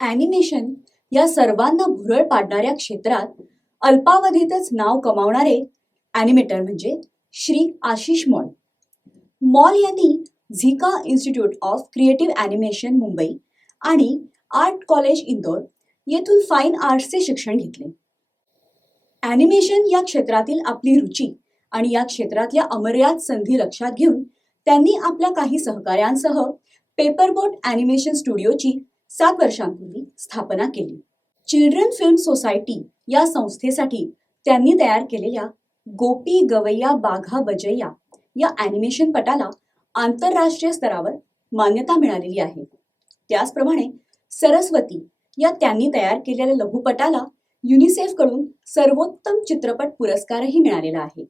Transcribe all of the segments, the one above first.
Animation या सर्वांना भुरळ पाडणाऱ्या क्षेत्रात अल्पावधीतच नाव कमावणारे ॲनिमेटर म्हणजे श्री आशिष मॉल. मॉल यांनी झिका institute of creative animation Mumbai आणि आर्ट कॉलेज इंदोर येथून फाईन आर्ट्सचे शिक्षण घेतले. ॲनिमेशन या क्षेत्रातील आपली रुची आणि या क्षेत्रातल्या अमर्याद संधी लक्षात घेऊन त्यांनी आपल्या काही सहकाऱ्यांसह पेपरबोट ॲनिमेशन स्टुडिओची 7 वर्षांपूर्वी स्थापना केली. चिल्ड्रन फिल्म सोसायटी या संस्थेसाठी त्यांनी तयार केलेल्या गोपी गवैया बाघा बजैया या ॲनिमेशन पटाला आंतरराष्ट्रीय स्तरावर मान्यता मिळालेली आहे. त्याचप्रमाणे सरस्वती या त्यांनी तयार केलेल्या लघुपटाला युनिसेफकडून सर्वोत्तम चित्रपट पुरस्कारही मिळालेला आहे.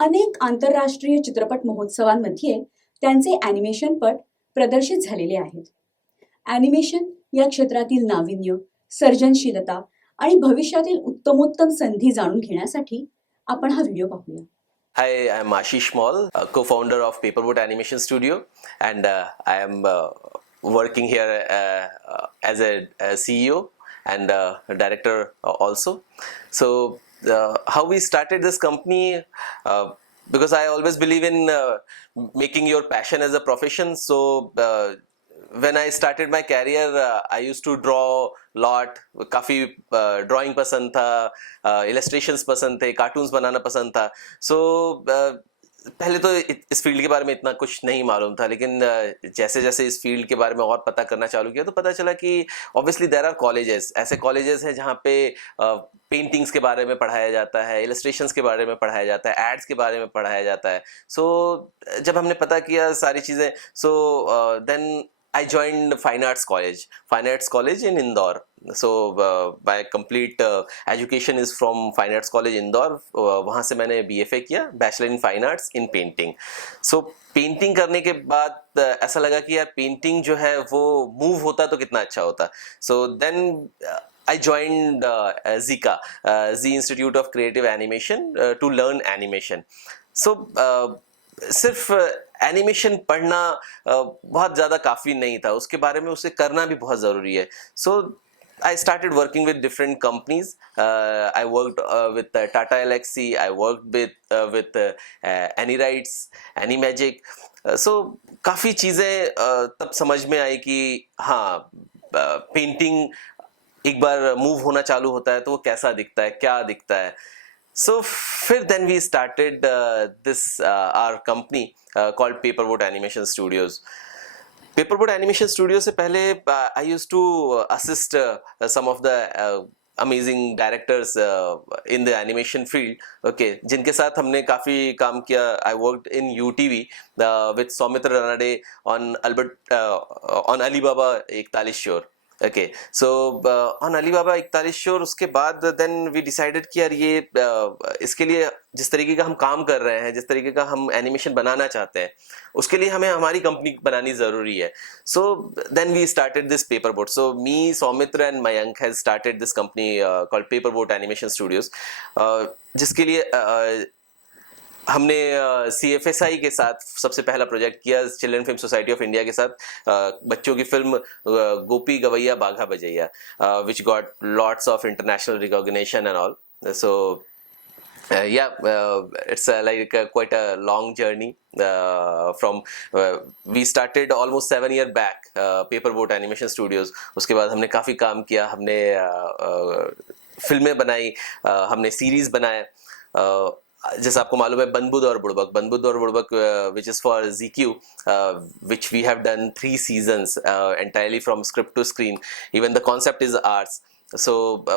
अनेक आंतरराष्ट्रीय चित्रपट महोत्सवांमध्ये त्यांचे ॲनिमेशन पट प्रदर्शित झालेले आहेत. ॲनिमेशन या क्षेत्रातील नाविन्य, सर्जनशीलता आणि भविष्यातील उत्तमोत्तम संधी जाणून घेण्यासाठी आपण हा व्हिडिओ पाहूया. Hi, I'm Ashish Mall, co-founder of Paperboat Animation Studio, and I am working here as a CEO and director also. So, how we started this company, because I always believe in making your passion as a profession. So, when I started my career, I used to draw lot. काफ़ी drawing पसंद था, illustrations पसंद थे, cartoons बनाना पसंद था. सो पहले तो इस फील्ड के बारे में इतना कुछ नहीं मालूम था, लेकिन जैसे जैसे इस फील्ड के बारे में और पता करना चालू किया तो पता चला कि ऑब्वियसली देयर आर कॉलेजेस, ऐसे कॉलेजेस हैं जहाँ पे पेंटिंग्स के बारे में पढ़ाया जाता है, इलस्ट्रेशंस के बारे में पढ़ाया जाता है, एड्स के बारे में पढ़ाया जाता है. सो जब हमने पता किया सारी चीज़ें, so then I joined Fine Arts College in Indore. So my complete education is from Fine Arts College Indore. वहाँ से मैंने BFA किया, Bachelor in Fine Arts in Painting. So painting करने के बाद ऐसा लगा कि यार पेंटिंग जो है वो मूव होता तो कितना अच्छा होता. So then I joined Zika, Z Institute of Creative Animation, to learn animation. So सिर्फ एनिमेशन पढ़ना बहुत ज़्यादा काफ़ी नहीं था, उसके बारे में उसे करना भी बहुत ज़रूरी है. सो I started working with different companies. I worked with Tata Elxsi. I worked with Anyrights, Anymagic. So काफ़ी चीज़ें तब समझ में आई कि हाँ, पेंटिंग एक बार मूव होना चालू होता है तो वो कैसा दिखता है, क्या दिखता है. So फिर then we started this our company called Paperboat Animation Studios. Paperboat Animation Studios से पहले I used to assist some of the amazing directors in the animation field. Okay, जिनके साथ हमने काफ़ी काम किया. I worked in UTV with Soumitra Ranade on Alibaba 41 Shore. Okay, so on Alibaba 41 Shore, उसके बाद then we decided कि यार ये इसके लिए जिस तरीके का हम काम कर रहे हैं, जिस तरीके का हम एनिमेशन बनाना चाहते हैं, उसके लिए हमें हमारी कंपनी बनानी ज़रूरी है. So then we started this Paperboat. So me, Soumitra and Mayank has started this company called Paperboat Animation Studios, जिसके लिए हमने CFSI के साथ सबसे पहला प्रोजेक्ट किया, children film society of India के साथ, बच्चों की film Gopi Gawaiya Bagha Bajaiya, which got lots of international recognition and all. So it's like quite a long journey from we started almost 7 years back, Paperboat Animation Studios. उसके बाद हमने काफ़ी काम किया, हमने फिल्में बनाई, हमने सीरीज़ बनाए. जैसे आपको मालूम है बनबुद और बुड़बक, which is for ZQ, which we have done 3 seasons entirely from script to screen. Even the concept is ours. So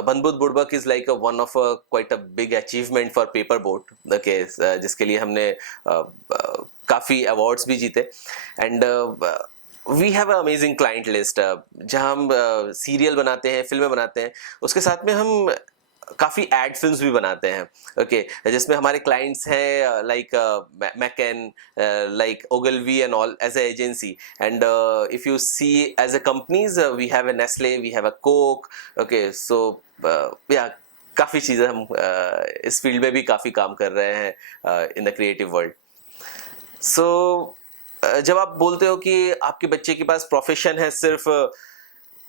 बनबुद बुड़बक is like one of quite a big achievement for Paperboat. Okay, जिसके लिए हमने काफ़ी awards भी जीते. And we have an amazing client list. जहाँ हम serial बनाते हैं, फिल्में बनाते हैं, उसके साथ में हम काफ़ी एड फिल्म्स भी बनाते हैं. ओके, जिसमें हमारे क्लाइंट्स हैं like McCann, like Ogilvy and all as a agency. And if you see as a companies, we have a Nestle, we have a Coke. Okay, so yeah काफ़ी चीज़ें हम इस फील्ड में भी काफ़ी काम कर रहे हैं इन द क्रिएटिव वर्ल्ड. सो जब आप बोलते हो कि आपके बच्चे के पास प्रोफेशन है सिर्फ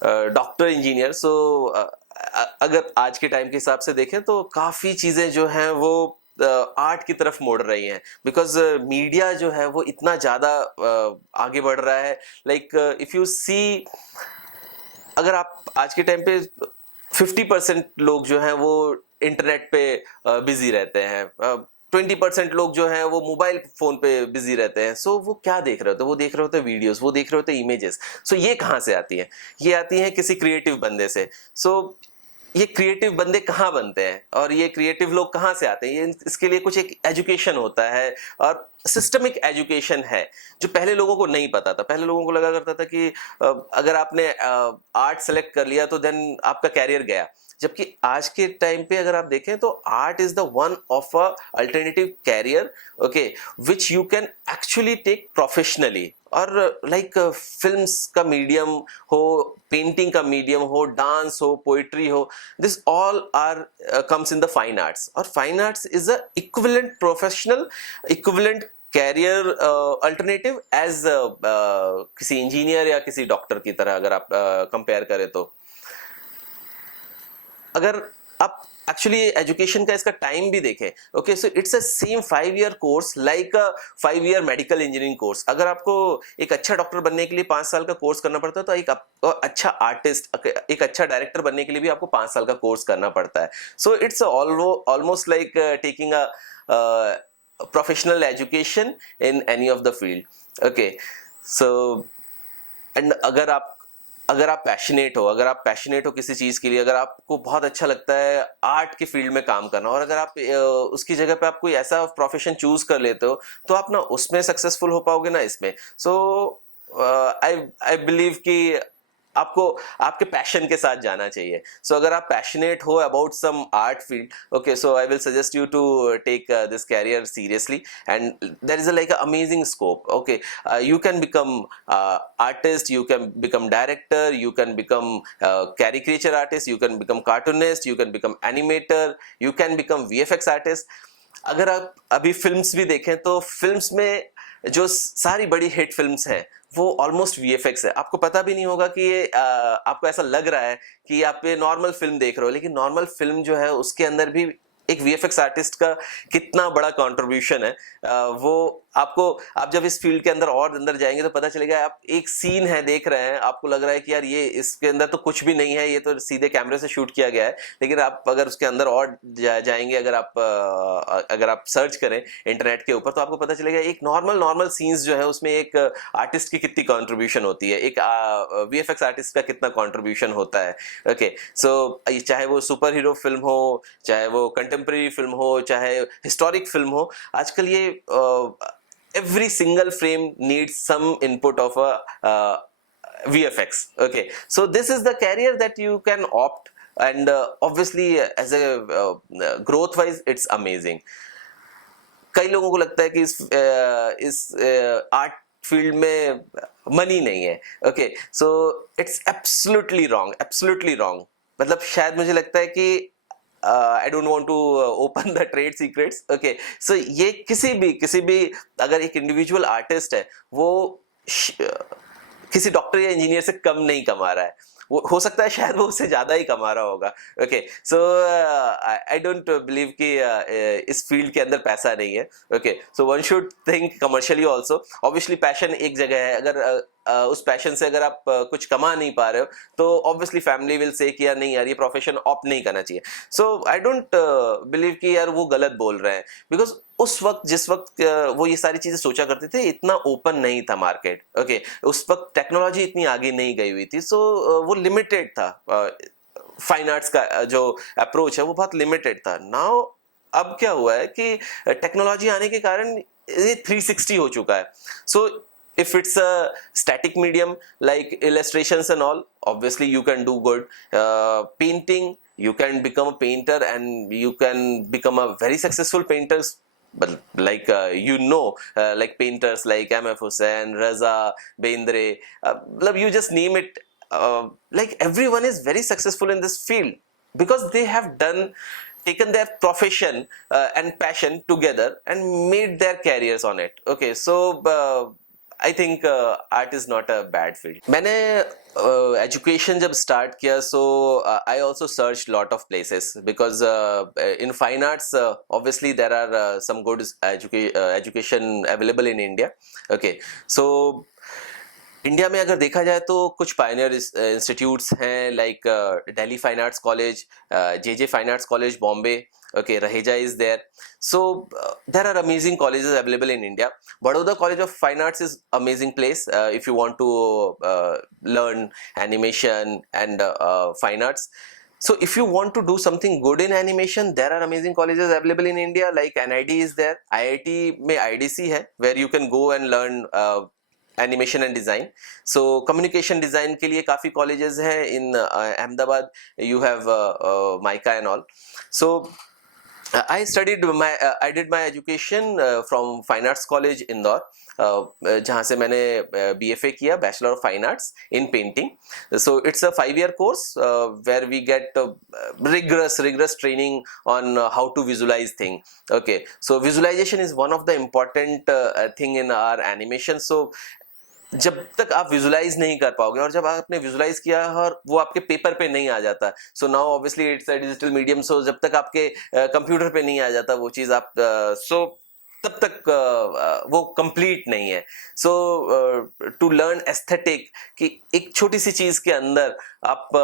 डॉक्टर इंजीनियर। सो अगर आज के टाइम के हिसाब से देखें तो काफी चीजें जो हैं वो आर्ट की तरफ मोड़ रही हैं, बिकॉज मीडिया जो है वो इतना ज्यादा आगे बढ़ रहा है। लाइक इफ यू सी, अगर आप आज के टाइम पे 50% लोग जो हैं वो इंटरनेट पे बिजी रहते हैं, 20% लोग जो हैं वो मोबाइल फोन पे बिजी रहते हैं। सो वो क्या देख रहे होते हैं? वो देख रहे होते हैं वीडियोस, वो देख रहे होते हैं इमेजेस। सो ये कहाँ से आती हैं? ये आती हैं किसी क्रिएटिव बंदे से। सो ये क्रिएटिव बंदे कहाँ बनते हैं और ये क्रिएटिव लोग कहाँ से आते हैं? ये इसके लिए कुछ एक एजुकेशन होता है, और सिस्टमिक एजुकेशन है जो पहले लोगों को नहीं पता था। पहले लोगों को लगा करता था कि अगर आपने आर्ट सेलेक्ट कर लिया तो देन आपका कैरियर गया। जबकि आज के टाइम पे अगर आप देखें तो art is the one of a alternative career, okay, which you can actually take professionally. और लाइक फिल्म्स का मीडियम हो, पेंटिंग का मीडियम हो, डांस हो, पोइट्री हो, this all are comes in the fine arts. और fine arts is a equivalent professional, equivalent career alternative as किसी engineer या किसी डॉक्टर की तरह अगर आप कंपेयर करें तो। अगर आप एक्चुअली एजुकेशन का इसका टाइम भी देखें, okay, so it's a same 5 year course like a 5 year medical engineering course. अगर आपको एक अच्छा डॉक्टर बनने के लिए 5 साल का कोर्स करना पड़ता है, तो एक अच्छा आर्टिस्ट, एक अच्छा डायरेक्टर बनने के लिए भी आपको 5 साल का कोर्स करना पड़ता है। So it's almost like taking a professional education in any of the field, okay. So and अगर आप पैशनेट हो किसी चीज के लिए, अगर आपको बहुत अच्छा लगता है आर्ट के फील्ड में काम करना, और अगर आप उसकी जगह पे आप कोई ऐसा प्रोफेशन चूज कर लेते हो, तो आप ना उसमें सक्सेसफुल हो पाओगे ना इसमें। सो आई बिलीव कि आपको आपके पैशन के साथ जाना चाहिए। सो अगर आप पैशनेट हो about some art field, okay, so I will suggest you to take this career seriously, and there is like amazing scope, okay. You can become artist, you can become director, you can become caricature artist, you can become cartoonist, you can become animator, you can become VFX artist। अगर आप अभी films भी देखें तो films में जो सारी बड़ी हिट फिल्म्स हैं वो ऑलमोस्ट VFX है। आपको पता भी नहीं होगा कि ये आपको ऐसा लग रहा है कि आप ये नॉर्मल फिल्म देख रहे हो, लेकिन नॉर्मल फिल्म जो है उसके अंदर भी एक VFX आर्टिस्ट का कितना बड़ा कंट्रीब्यूशन है। वो आप जब इस फील्ड के अंदर और अंदर जाएंगे तो पता चलेगा। आप एक सीन है देख रहे हैं, आपको लग रहा है कि यार ये इसके अंदर तो कुछ भी नहीं है, ये तो सीधे कैमरे से शूट किया गया है। लेकिन आप अगर उसके अंदर और जाएंगे, अगर आप सर्च करें इंटरनेट के ऊपर, तो आपको पता चलेगा एक नॉर्मल सीन्स जो है उसमें एक आर्टिस्ट की कितनी कॉन्ट्रीब्यूशन होती है, एक VFX आर्टिस्ट का कितना कॉन्ट्रीब्यूशन होता है, ओके। सो चाहे वो सुपर हीरो फिल्म हो, चाहे वो कंटेम्प्रेरी फिल्म हो, चाहे हिस्टोरिक फिल्म हो, आजकल ये every single frame needs some input of a VFX, okay। So this is the career that you can opt, and obviously as a growth wise it's amazing। कई लोगों को लगता है कि इस आर्ट फील्ड में मनी नहीं है, okay, so it's absolutely wrong. मतलब शायद मुझे लगता है कि I don't want to open the trade secrets, okay। So ये किसी भी अगर एक इंडिविजुअल आर्टिस्ट है, वो किसी डॉक्टर या इंजीनियर से कम नहीं कमा रहा है। वो हो सकता है शायद वो उससे ज्यादा ही कमा रहा होगा, okay. So I don't believe कि इस फील्ड के अंदर पैसा नहीं है, okay. So one should think commercially also. Obviously passion एक जगह है, अगर उस पैशन से अगर आप कुछ कमा नहीं पा रहे हो तो ऑब्वियसली फैमिली विल से कि यार नहीं यार ये प्रोफेशन ऑप्ट नहीं करना चाहिए। सो आई डोंट बिलीव कि यार वो गलत बोल रहे हैं, बिकॉज उस वक्त जिस वक्त वो ये सारी चीजें सोचा करते थे, इतना ओपन नहीं था मार्केट, ओके। उस वक्त टेक्नोलॉजी इतनी आगे नहीं गई हुई थी, सो वो लिमिटेड था। फाइन आर्ट्स का जो अप्रोच है वो बहुत लिमिटेड था। नाउ अब क्या हुआ है कि टेक्नोलॉजी आने के कारण ये 360 हो चुका है। सो if it's a static medium like illustrations and all, obviously you can do good. Painting, you can become a painter and you can become a very successful painter, but like like painters like M.F. Hussain, Raza, Bendre, you just name it, like everyone is very successful in this field because they have taken their profession and passion together and made their careers on it, okay। So I think art is not a bad field. मैंने education जब start किया so I also search lot of places because in fine arts obviously there are some good education available in India. Okay, so India में अगर देखा जाए तो कुछ pioneer institutes हैं like Delhi fine arts college, J fine arts college Bombay. Okay, Raheja is there. So there are amazing colleges available in India. Baroda College of Fine Arts is amazing place if you want to learn animation and fine arts. So if you want to do something good in animation, there are amazing colleges available in India like NID is there. IIT में IDC है where you can go and learn animation and design. So communication design के लिए काफ़ी colleges हैं in Ahmedabad. You have MICA and all. So I did my education from Fine Arts College Indore, जहाँ से मैंने BFA किया, Bachelor of Fine Arts in Painting. So it's a 5-year course where we get rigorous training on how to visualize thing. Okay, so visualization is one of the important thing in our animation. So जब तक आप visualise नहीं कर पाओगे और जब आपने visualise किया और वो आपके पेपर पे नहीं आ जाता, so now obviously it's a digital medium, so जब तक आपके कंप्यूटर पे नहीं आ जाता वो चीज़ आप सो तब तक वो कंप्लीट नहीं है. सो टू लर्न एस्थेटिक कि एक छोटी सी चीज़ के अंदर आपको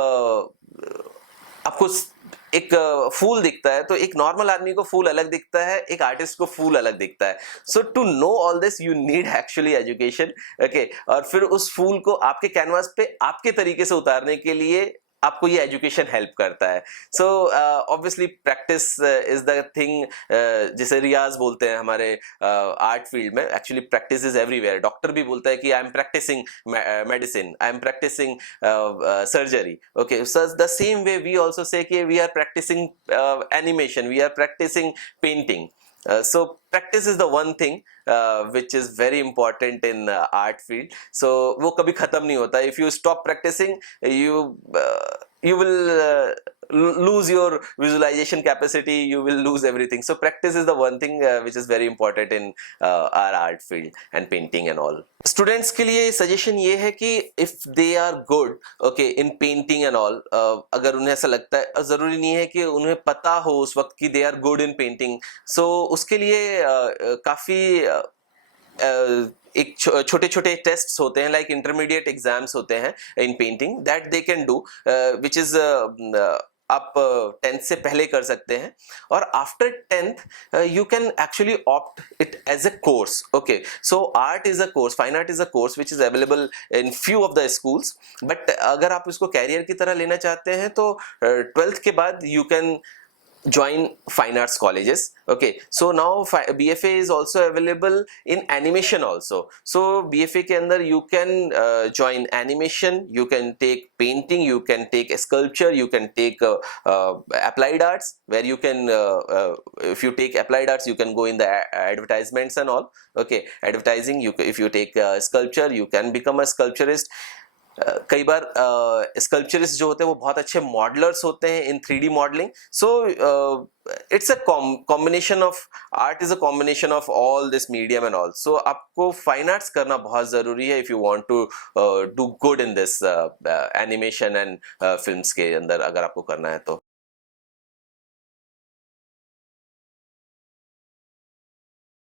एक फूल दिखता है तो एक नॉर्मल आदमी को फूल अलग दिखता है, एक आर्टिस्ट को फूल अलग दिखता है. So to know all this you need actually education. Okay, और फिर उस फूल को आपके कैनवास पे आपके तरीके से उतारने के लिए आपको ये एजुकेशन हेल्प करता है. So obviously practice is the thing. जिसे रियाज बोलते हैं हमारे आर्ट फील्ड में. Actually practice is everywhere. Doctor भी बोलता है कि I am practising medicine, I am practising surgery. Okay, so the same way we also say कि we are practising animation, we are practising painting. So practice is the one thing which is very important in art field. So वो कभी खत्म नहीं होता. If you stop practicing, you will lose your visualization capacity. You will lose everything. So practice is the one thing which is very important in our art field and painting and all. Students के लिए suggestion ये है कि if they are good, okay, in painting and all, अगर उन्हें ऐसा लगता है, जरूरी नहीं है कि उन्हें पता हो उस वक्त कि they are good in painting. So उसके लिए काफी एक छोटे छोटे टेस्ट्स होते हैं लाइक इंटरमीडिएट एग्जाम्स होते हैं in painting that they can do, which is आप 10th से पहले कर सकते हैं. और after 10th you can actually opt it as a course. Okay, so art is a course, fine art is a course which is available in few of the schools. But अगर आप इसको career की तरह लेना चाहते हैं तो 12th के बाद you can join fine arts colleges. Okay, so now BFA is also available in animation also. So BFA के अंदर you can join animation, you can take painting, you can take sculpture, you can take applied arts, where you can if you take applied arts you can go in the advertisements and all. Okay, advertising, if you take sculpture you can become a sculpturist. कई बार स्कल्पचरिस्ट जो होते हैं वो बहुत अच्छे modellers होते हैं in 3D modelling. So it's a combination of art, is a combination of all this medium and all. So आपको फाइन आर्ट्स करना बहुत ज़रूरी है if you want to do good in this animation and films के अंदर अगर आपको करना है तो.